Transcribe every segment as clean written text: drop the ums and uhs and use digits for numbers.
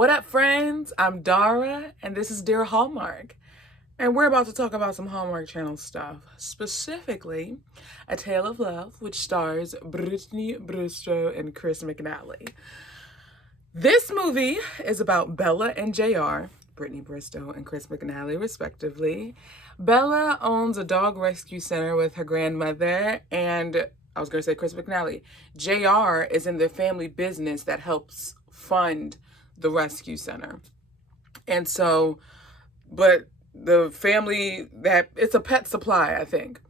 What up, friends? I'm Dara, and this is Dear Hallmark. And we're about to talk about some Hallmark Channel stuff, specifically A Tale of Love, which stars Brittany, Bristow, and Chris McNally. This movie is about Bella and JR, Brittany Bristow and Chris McNally, respectively. Bella owns a dog rescue center with her grandmother, and I was going to say Chris McNally. JR is in the family business that helps fund the rescue center. And so, but the family that it's a pet supply, I think,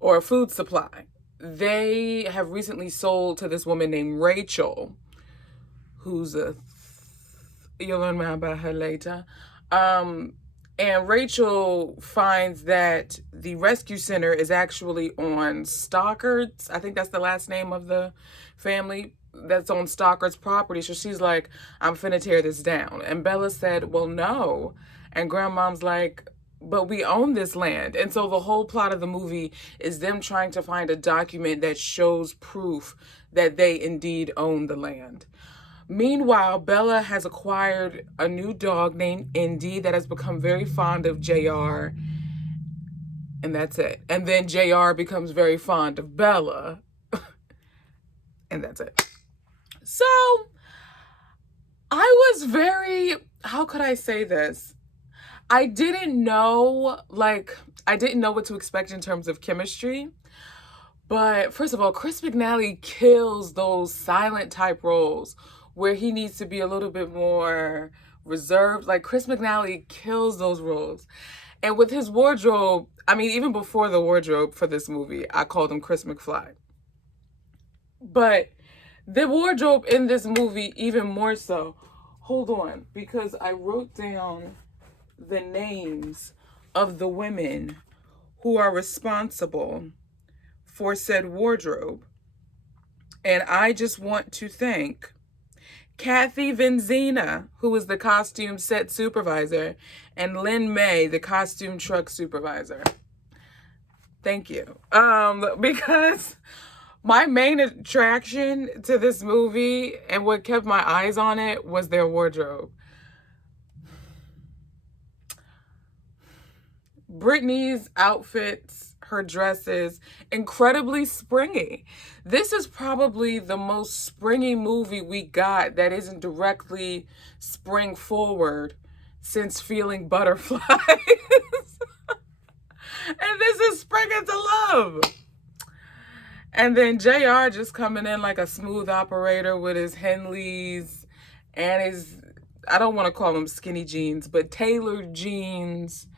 or a food supply. They have recently sold to this woman named Rachel, who's you'll learn more about her later. And Rachel finds that the rescue center is actually on Stockard's. I think that's the last name of the family that's on Stockard's property. So she's like, I'm finna tear this down. And Bella said, well, no. And Grandmom's like, but we own this land. And so the whole plot of the movie is them trying to find a document that shows proof that they indeed own the land. Meanwhile, Bella has acquired a new dog named Indy that has become very fond of JR. And that's it. And then JR becomes very fond of Bella. And that's it. So, I was very, how could I say this? I didn't know what to expect in terms of chemistry. But first of all, Chris McNally kills those silent type roles where he needs to be a little bit more reserved. Like, Chris McNally kills those roles. And with his wardrobe, I mean, even before the wardrobe for this movie, I called him Chris McFly. But the wardrobe in this movie, even more so. Hold on, because I wrote down the names of the women who are responsible for said wardrobe. And I just want to thank Kathy Venzina, who is the costume set supervisor, and Lynn May, the costume truck supervisor. Thank you. Because my main attraction to this movie and what kept my eyes on it was their wardrobe. Brittany's outfits, her dresses, incredibly springy. This is probably the most springy movie we got that isn't directly spring forward since Feeling Butterflies. And this is Spring into Love. And then JR just coming in like a smooth operator with his Henleys and his, I don't want to call them skinny jeans, but tailored jeans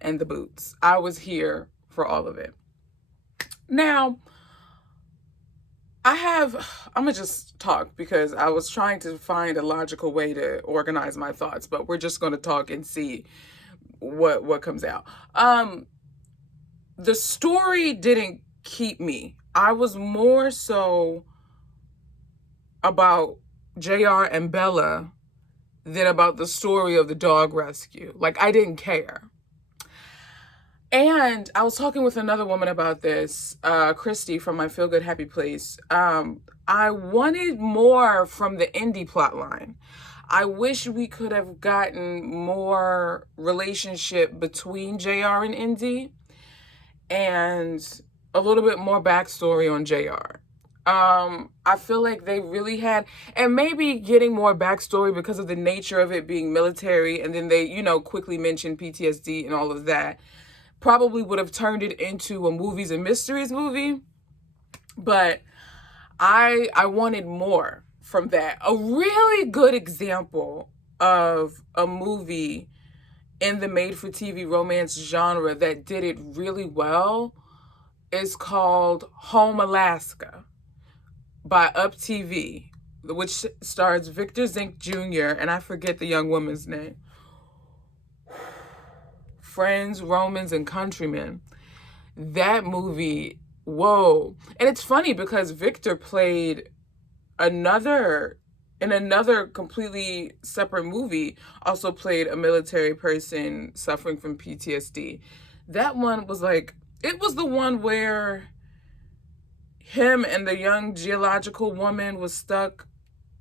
and the boots. I was here for all of it. Now, I'm gonna just talk because I was trying to find a logical way to organize my thoughts, but we're just gonna talk and see what comes out. The story didn't keep me. I was more so about JR and Bella than about the story of the dog rescue. Like, I didn't care. And I was talking with another woman about this, Christy from My Feel Good Happy Place. I wanted more from the Indy plotline. I wish we could have gotten more relationship between JR and Indy and a little bit more backstory on JR. I feel like they really had, and maybe getting more backstory because of the nature of it being military, and then they, quickly mentioned PTSD and all of that, probably would have turned it into a movies and mysteries movie. But I wanted more from that. A really good example of a movie in the made-for-TV romance genre that did it really well is called Home Alaska by Up TV, which stars Victor Zink Jr., and I forget the young woman's name. Friends, Romans, and Countrymen. That movie, whoa. And it's funny because Victor played in another completely separate movie, also played a military person suffering from PTSD. That one was like, it was the one where him and the young geological woman was stuck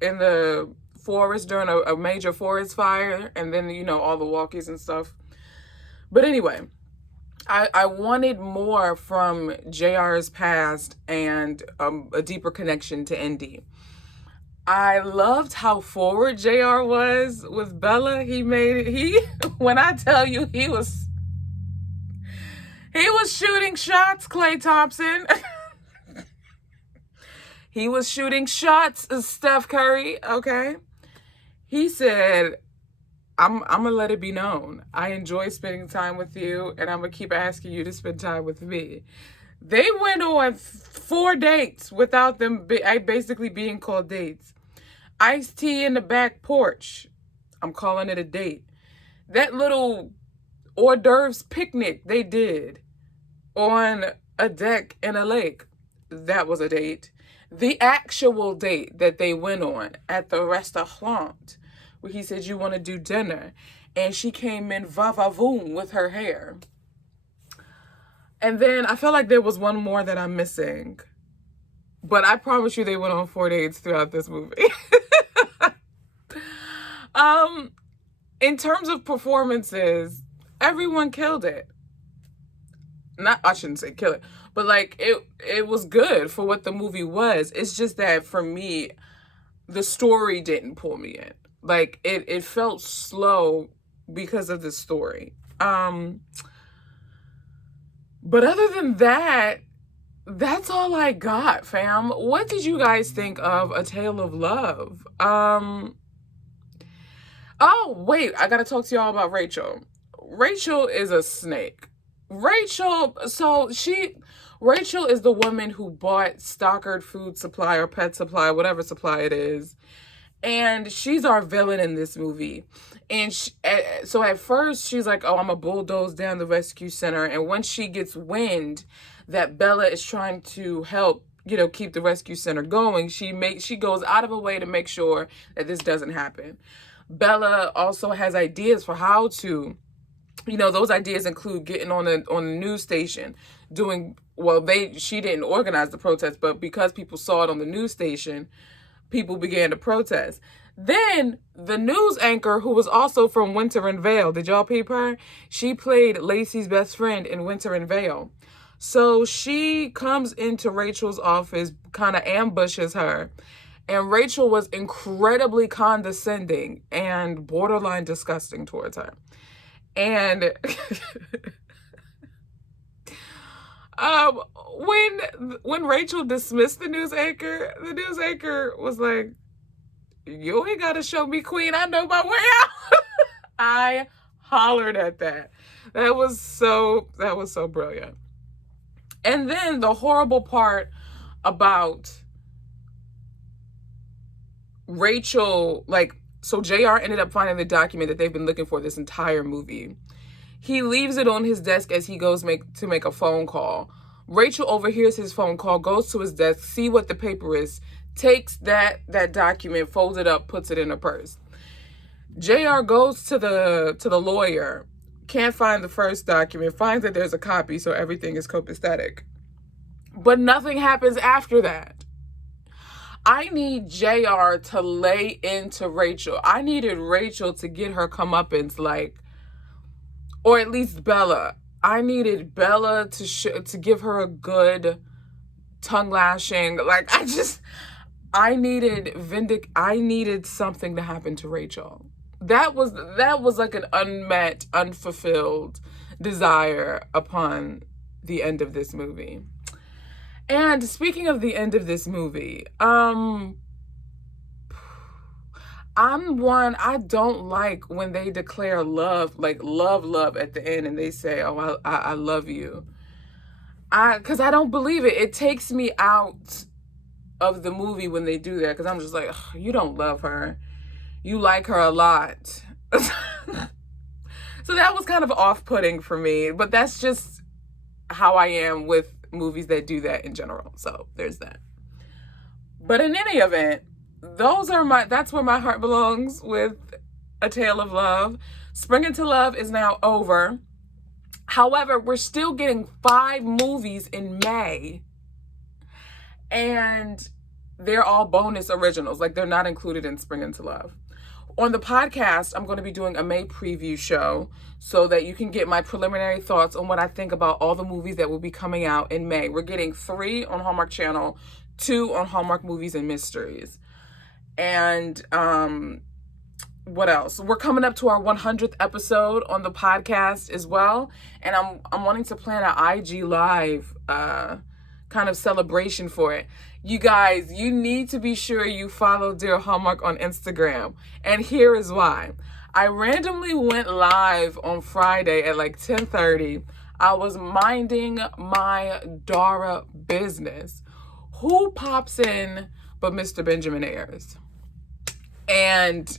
in the forest during a major forest fire, and then, you know, all the walkies and stuff. But anyway, I wanted more from JR's past and a deeper connection to Indy. I loved how forward JR was with Bella. When I tell you he was shooting shots, Klay Thompson. He was shooting shots, Steph Curry, okay? He said, I'm gonna let it be known. I enjoy spending time with you, and I'm gonna keep asking you to spend time with me. They went on 4 dates without them basically being called dates. Iced tea in the back porch. I'm calling it a date. That little hors d'oeuvres picnic they did on a deck in a lake. That was a date. The actual date that they went on at the restaurant, where he said, you want to do dinner, and she came in va-va-voom with her hair. And then I feel like there was one more that I'm missing, but I promise you they went on 4 dates throughout this movie. In terms of performances, everyone killed it. I shouldn't say kill it, but like it was good for what the movie was. It's just that for me, the story didn't pull me in. Like it felt slow because of the story. But other than that, that's all I got, fam. What did you guys think of A Tale of Love? Oh, wait, I gotta talk to y'all about Rachel. Rachel is a snake. Rachel is the woman who bought Stockard food supply or pet supply, whatever supply it is. And she's our villain in this movie. And so at first she's like, oh, I'm gonna bulldoze down the rescue center. And once she gets wind that Bella is trying to help, you know, keep the rescue center going, she goes out of her way to make sure that this doesn't happen. Bella also has ideas for how to, you know, those ideas include getting on the news station, she didn't organize the protest, but because people saw it on the news station, people began to protest. Then the news anchor, who was also from Winter and Vale, did y'all peep her? She played Lacey's best friend in Winter and Vale. So she comes into Rachel's office, kind of ambushes her. And Rachel was incredibly condescending and borderline disgusting towards her. And when Rachel dismissed the news anchor was like, you ain't gotta show me queen, I know my way out. I hollered at that. That was so brilliant. And then the horrible part about Rachel, so JR ended up finding the document that they've been looking for this entire movie. He leaves it on his desk as he goes to make a phone call. Rachel overhears his phone call, goes to his desk, see what the paper is, takes that document, folds it up, puts it in her purse. JR goes to the lawyer, can't find the first document, finds that there's a copy, so everything is copacetic. But nothing happens after that. I need JR to lay into Rachel. I needed Rachel to get her comeuppance, or at least Bella. I needed Bella to give her a good tongue lashing. I needed something to happen to Rachel. That was like an unmet, unfulfilled desire upon the end of this movie. And speaking of the end of this movie, I don't like when they declare love, love at the end, and they say, oh, I love you. Because I don't believe it. It takes me out of the movie when they do that, because I'm just like, you don't love her. You like her a lot. So that was kind of off-putting for me, but that's just how I am with movies that do that in general. So there's that. But in any event, that's where my heart belongs with A Tale of Love. Spring Into Love is now over. However, we're still getting 5 movies in May. And they're all bonus originals. Like, they're not included in Spring Into Love. On the podcast, I'm going to be doing a May preview show so that you can get my preliminary thoughts on what I think about all the movies that will be coming out in May. We're getting 3 on Hallmark Channel, 2 on Hallmark Movies and Mysteries. And what else? We're coming up to our 100th episode on the podcast as well. And I'm wanting to plan an IG Live kind of celebration for it. You guys, you need to be sure you follow Dear Hallmark on Instagram. And here is why. I randomly went live on Friday at like 10:30. I was minding my Dara business. Who pops in but Mr. Benjamin Ayers? And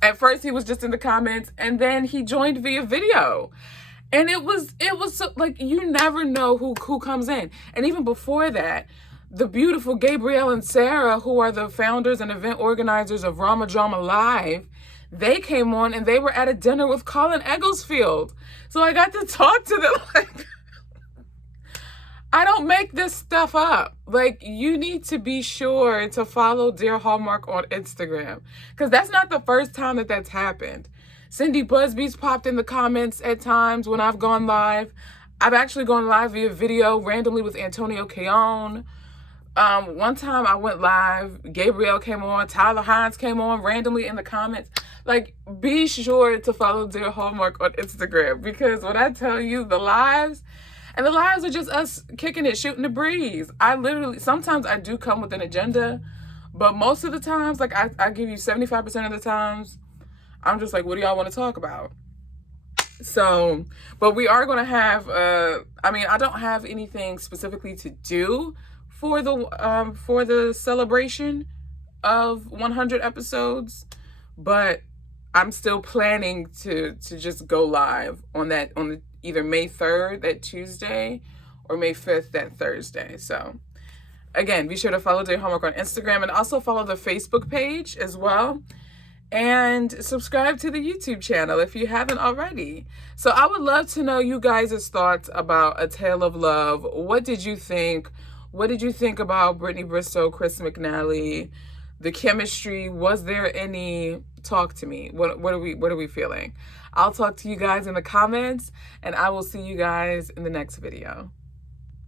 at first he was just in the comments, and then he joined via video. And it was so, like, you never know who comes in. And even before that, the beautiful Gabrielle and Sarah, who are the founders and event organizers of Rama Drama Live, they came on and they were at a dinner with Colin Egglesfield. So I got to talk to them. Like, I don't make this stuff up. Like, you need to be sure to follow Dear Hallmark on Instagram, because that's not the first time that that's happened. Cindy Busby's popped in the comments at times when I've gone live. I've actually gone live via video randomly with Antonio Caon. One time I went live, Gabrielle came on, Tyler Hines came on randomly in the comments. Like, be sure to follow Dear Hallmark on Instagram, because when I tell you the lives are just us kicking it, shooting the breeze. Sometimes I do come with an agenda, but most of the times, like, I give you 75% of the times, I'm just like, what do y'all want to talk about? So, but we are going to have, I don't have anything specifically to do for the celebration of 100 episodes, but I'm still planning to just go live on either May 3rd, that Tuesday, or May 5th, that Thursday. So again, be sure to follow Dear Hallmark on Instagram, and also follow the Facebook page as well. And subscribe to the YouTube channel if you haven't already. So I would love to know you guys' thoughts about A Tale of Love. What did you think? What did you think about Brittany Bristow, Chris McNally, the chemistry? Was there any? Talk to me. What are we feeling? I'll talk to you guys in the comments, and I will see you guys in the next video.